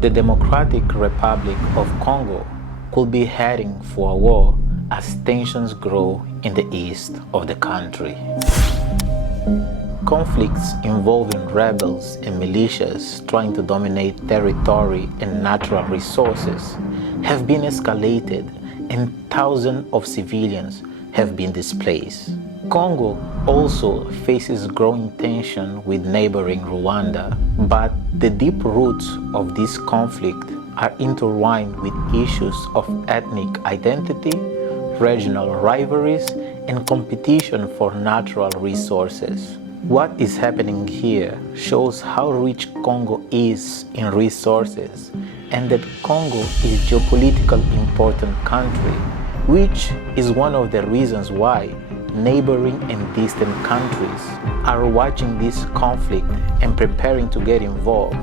The Democratic Republic of Congo could be heading for a war as tensions grow in the east of the country. Conflicts involving rebels and militias trying to dominate territory and natural resources have been escalated, and thousands of civilians have been displaced. Congo also faces growing tension with neighboring Rwanda, but the deep roots of this conflict are intertwined with issues of ethnic identity, regional rivalries, and competition for natural resources. What is happening here shows how rich Congo is in resources, and that Congo is a geopolitically important country, which is one of the reasons why neighboring and distant countries are watching this conflict and preparing to get involved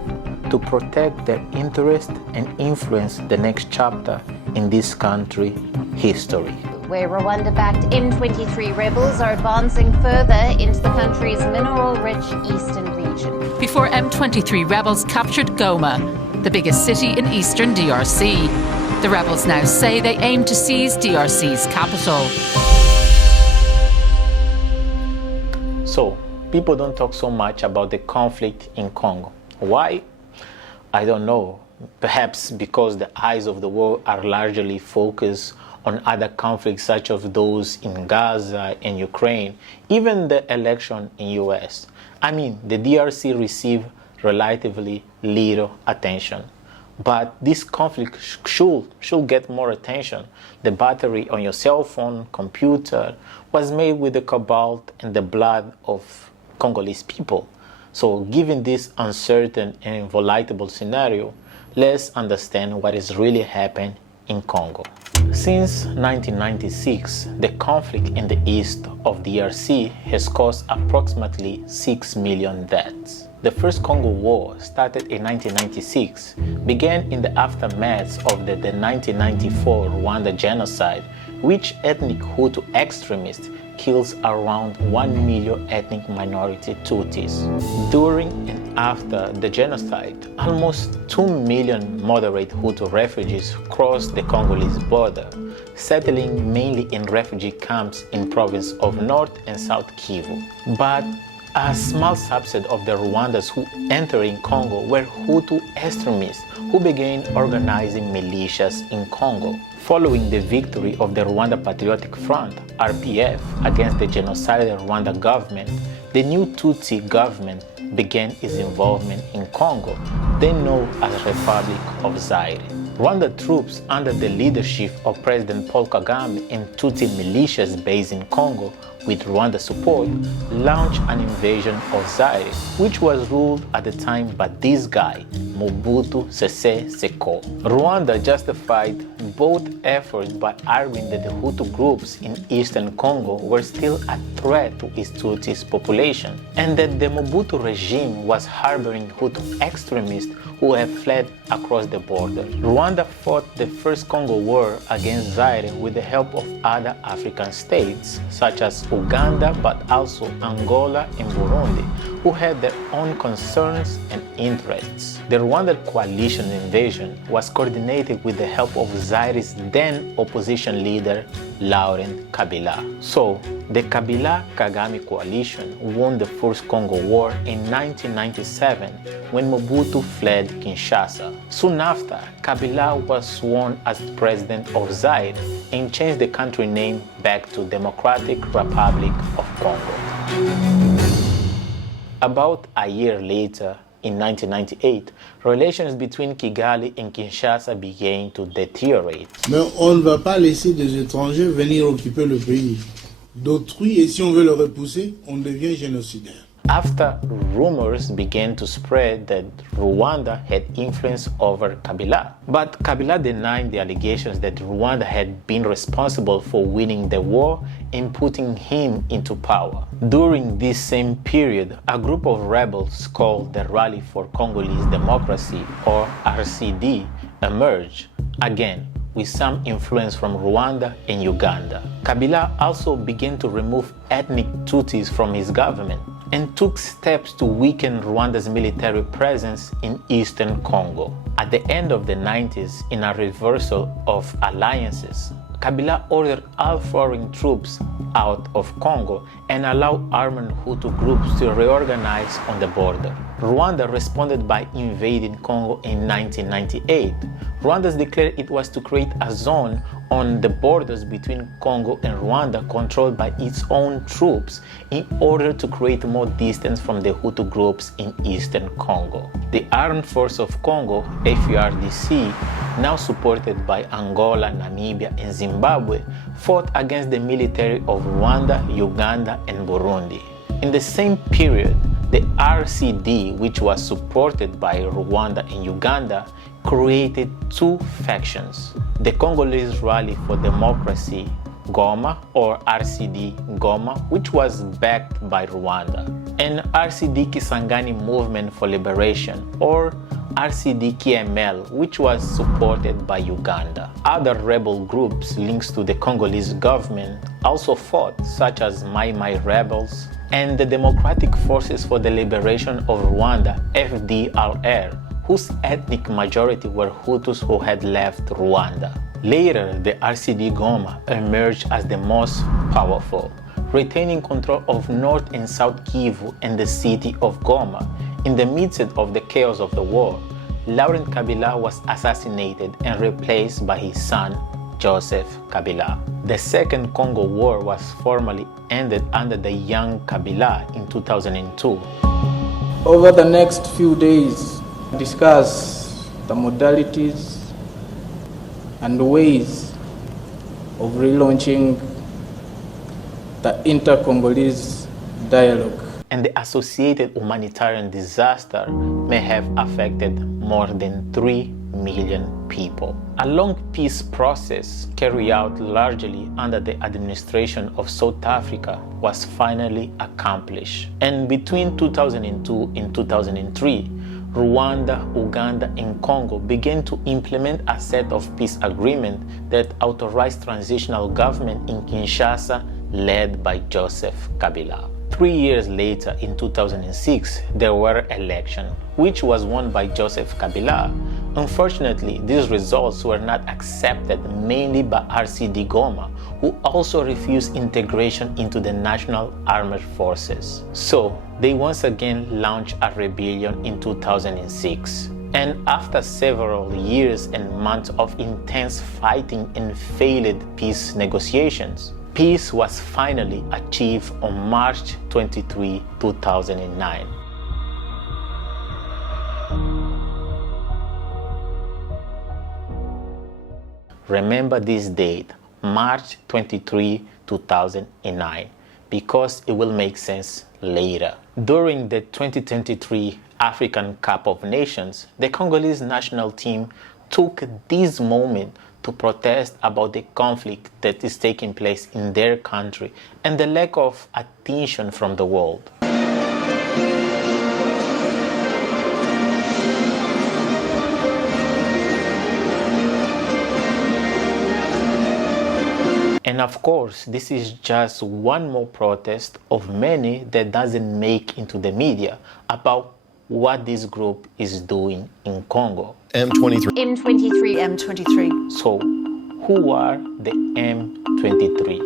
to protect their interest and influence the next chapter in this country's history. Where Rwanda-backed M23 rebels are advancing further into the country's mineral-rich eastern region. Before M23 rebels captured Goma, the biggest city in eastern DRC. The rebels now say they aim to seize DRC's capital. So, people don't talk so much about the conflict in Congo. Why? I don't know. Perhaps because the eyes of the world are largely focused on other conflicts such as those in Gaza and Ukraine, even the election in US. I mean, the DRC received relatively little attention. But this conflict should get more attention. The battery on your cell phone, computer, was made with the cobalt and the blood of Congolese people. So given this uncertain and volatile scenario, let's understand what is really happening in Congo. Since 1996, the conflict in the east of DRC has caused approximately 6 million deaths. The First Congo War, started in 1996, began in the aftermath of the 1994 Rwanda genocide, which ethnic Hutu extremists kills around 1 million ethnic minority Tutsis. During and after the genocide, almost 2 million moderate Hutu refugees crossed the Congolese border, settling mainly in refugee camps in province of North and South Kivu. But a small subset of the Rwandans who entered Congo were Hutu extremists who began organizing militias in Congo. Following the victory of the Rwanda Patriotic Front, RPF, against the genocidal Rwanda government, the new Tutsi government began its involvement in Congo, then known as Republic of Zaire. Rwanda troops under the leadership of President Paul Kagame and Tutsi militias based in Congo with Rwanda support, launched an invasion of Zaire, which was ruled at the time by this guy, Mobutu Sese Seko. Rwanda justified both efforts by arguing that the Hutu groups in eastern Congo were still a threat to its Tutsi population, and that the Mobutu regime was harboring Hutu extremists who have fled across the border. Rwanda fought the First Congo War against Zaire with the help of other African states, such as Uganda, but also Angola and Burundi, who had their own concerns and interests. The Rwandan coalition invasion was coordinated with the help of Zaire's then opposition leader, Laurent Kabila. So, the Kabila-Kagame coalition won the First Congo War in 1997 when Mobutu fled Kinshasa. Soon after, Kabila was sworn as president of Zaire and changed the country name back to Democratic Republic of Congo. About a year later, in 1998, relations between Kigali and Kinshasa began to deteriorate. Mais on ne va pas laisser des étrangers venir occuper le pays d'autrui, et si on veut le repousser, on devient génocidaire. After rumors began to spread that Rwanda had influence over Kabila. But Kabila denied the allegations that Rwanda had been responsible for winning the war and putting him into power. During this same period, a group of rebels called the Rally for Congolese Democracy, or RCD, emerged, again with some influence from Rwanda and Uganda. Kabila also began to remove ethnic Tutsis from his government. and took steps to weaken Rwanda's military presence in eastern Congo. At the end of the 90s, in a reversal of alliances, Kabila ordered all foreign troops out of Congo and allowed armed Hutu groups to reorganize on the border. Rwanda responded by invading Congo in 1998. Rwanda declared it was to create a zone on the borders between Congo and Rwanda controlled by its own troops in order to create more distance from the Hutu groups in eastern Congo. The Armed Forces of Congo, FARDC, now supported by Angola, Namibia, and Zimbabwe, fought against the military of Rwanda, Uganda, and Burundi. In the same period, the RCD, which was supported by Rwanda and Uganda, created two factions: the Congolese Rally for Democracy, Goma, or RCD Goma, which was backed by Rwanda, and RCD Kisangani Movement for Liberation, or RCD KML, which was supported by Uganda. Other rebel groups linked to the Congolese government also fought, such as Mai Mai rebels and the Democratic Forces for the Liberation of Rwanda, FDLR, whose ethnic majority were Hutus who had left Rwanda. Later, the RCD Goma emerged as the most powerful, retaining control of North and South Kivu and the city of Goma. In the midst of the chaos of the war, Laurent Kabila was assassinated and replaced by his son, Joseph Kabila. The Second Congo War was formally ended under the young Kabila in 2002. Over the next few days, discuss the modalities and ways of relaunching the inter-Congolese dialogue. And the associated humanitarian disaster may have affected more than 3 million people. A long peace process carried out largely under the administration of South Africa was finally accomplished. And between 2002 and 2003, Rwanda, Uganda, and Congo began to implement a set of peace agreements that authorized transitional government in Kinshasa led by Joseph Kabila. 3 years later, in 2006, there were elections, which was won by Joseph Kabila. Unfortunately, these results were not accepted mainly by RCD Goma, who also refused integration into the National Armed Forces. So, they once again launched a rebellion in 2006. And after several years and months of intense fighting and failed peace negotiations, peace was finally achieved on March 23, 2009. Remember this date, March 23, 2009, because it will make sense later. During the 2023 African Cup of Nations, the Congolese national team took this moment to protest about the conflict that is taking place in their country and the lack of attention from the world. And of course, this is just one more protest of many that doesn't make into the media about what this group is doing in Congo. M23. So, who are the M23?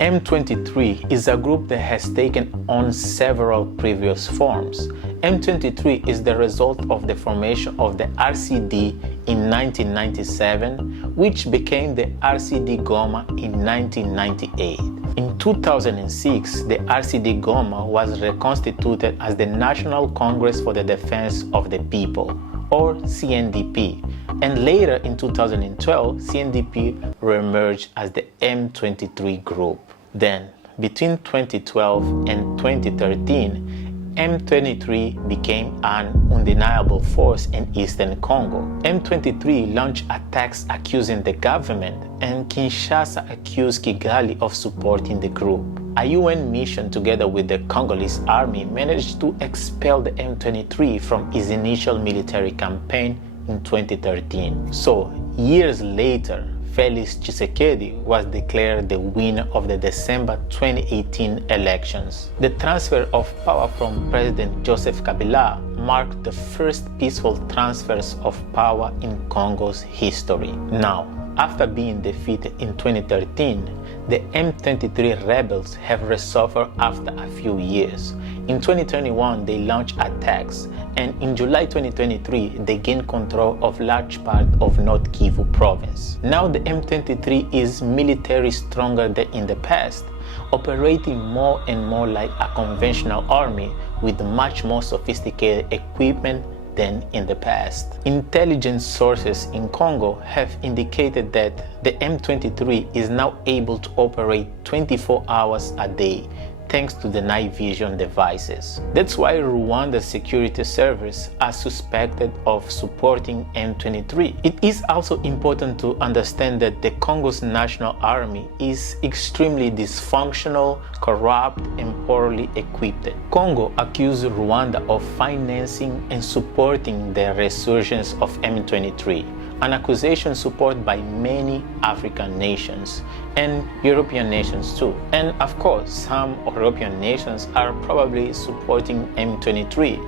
M23 is a group that has taken on several previous forms. M23 is the result of the formation of the RCD in 1997, which became the RCD Goma in 1998. In 2006, the RCD Goma was reconstituted as the National Congress for the Defense of the People, or CNDP, and later in 2012, CNDP reemerged as the M23 group. Then, between 2012 and 2013, M23 became an undeniable force in eastern Congo. M23 launched attacks accusing the government, and Kinshasa accused Kigali of supporting the group. A UN mission together with the Congolese army managed to expel the M23 from its initial military campaign in 2013. So, years later, Felix Tshisekedi was declared the winner of the December 2018 elections. The transfer of power from President Joseph Kabila marked the first peaceful transfers of power in Congo's history. Now, after being defeated in 2013, the M23 rebels have resurfaced after a few years. In 2021, they launched attacks, and in July 2023, they gained control of large part of North Kivu province. Now the M23 is militarily stronger than in the past, operating more and more like a conventional army with much more sophisticated equipment than in the past. Intelligence sources in Congo have indicated that the M23 is now able to operate 24 hours a day thanks to the night vision devices. That's why Rwanda's security services are suspected of supporting M23. It is also important to understand that the Congo's national army is extremely dysfunctional, corrupt, and poorly equipped. Congo accused Rwanda of financing and supporting the resurgence of M23, an accusation supported by many African nations and European nations too. And of course, some European nations are probably supporting M23,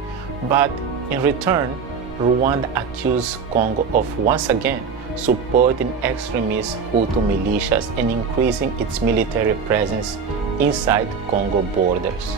but in return, Rwanda accused Congo of once again supporting extremist Hutu militias and increasing its military presence inside Congo borders.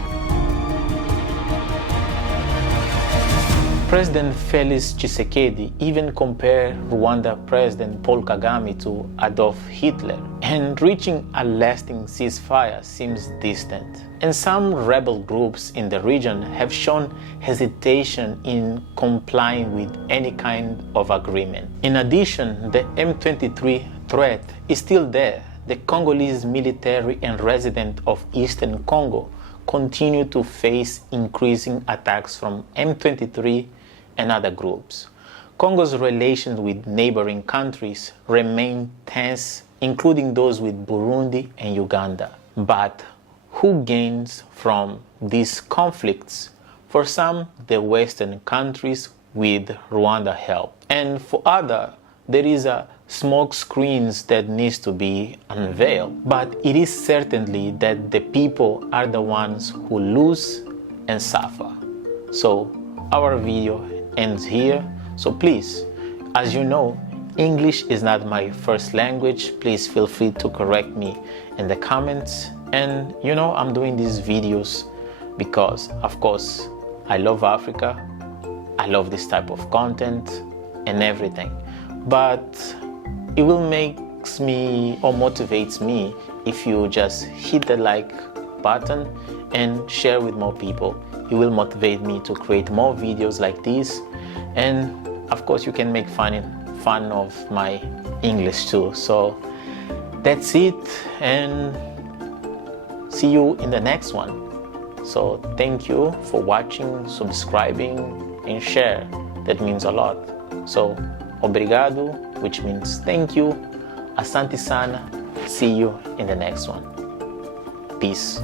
President Felix Tshisekedi even compared Rwanda President Paul Kagame to Adolf Hitler, and reaching a lasting ceasefire seems distant. And some rebel groups in the region have shown hesitation in complying with any kind of agreement. In addition, the M23 threat is still there. The Congolese military and residents of Eastern Congo continue to face increasing attacks from M23 and other groups. Congo's relations with neighboring countries remain tense, including those with Burundi and Uganda. But who gains from these conflicts? For some, the Western countries with Rwanda help. And for others, there is a smoke screens that needs to be unveiled. But it is certainly that the people are the ones who lose and suffer. So our video ends here. So please, as you know, English is not my first language. Please feel free to correct me in the comments. And you know, I'm doing these videos because, of course, I love Africa. I love this type of content and everything. But it will make me or motivates me if you just hit the like button and share with more people. It will motivate me to create more videos like this. And of course, you can make fun of my English too. So that's it, and see you in the next one. So thank you for watching, subscribing, and share. That means a lot. So obrigado, which means thank you. Asante sana. See you in the next one. Peace.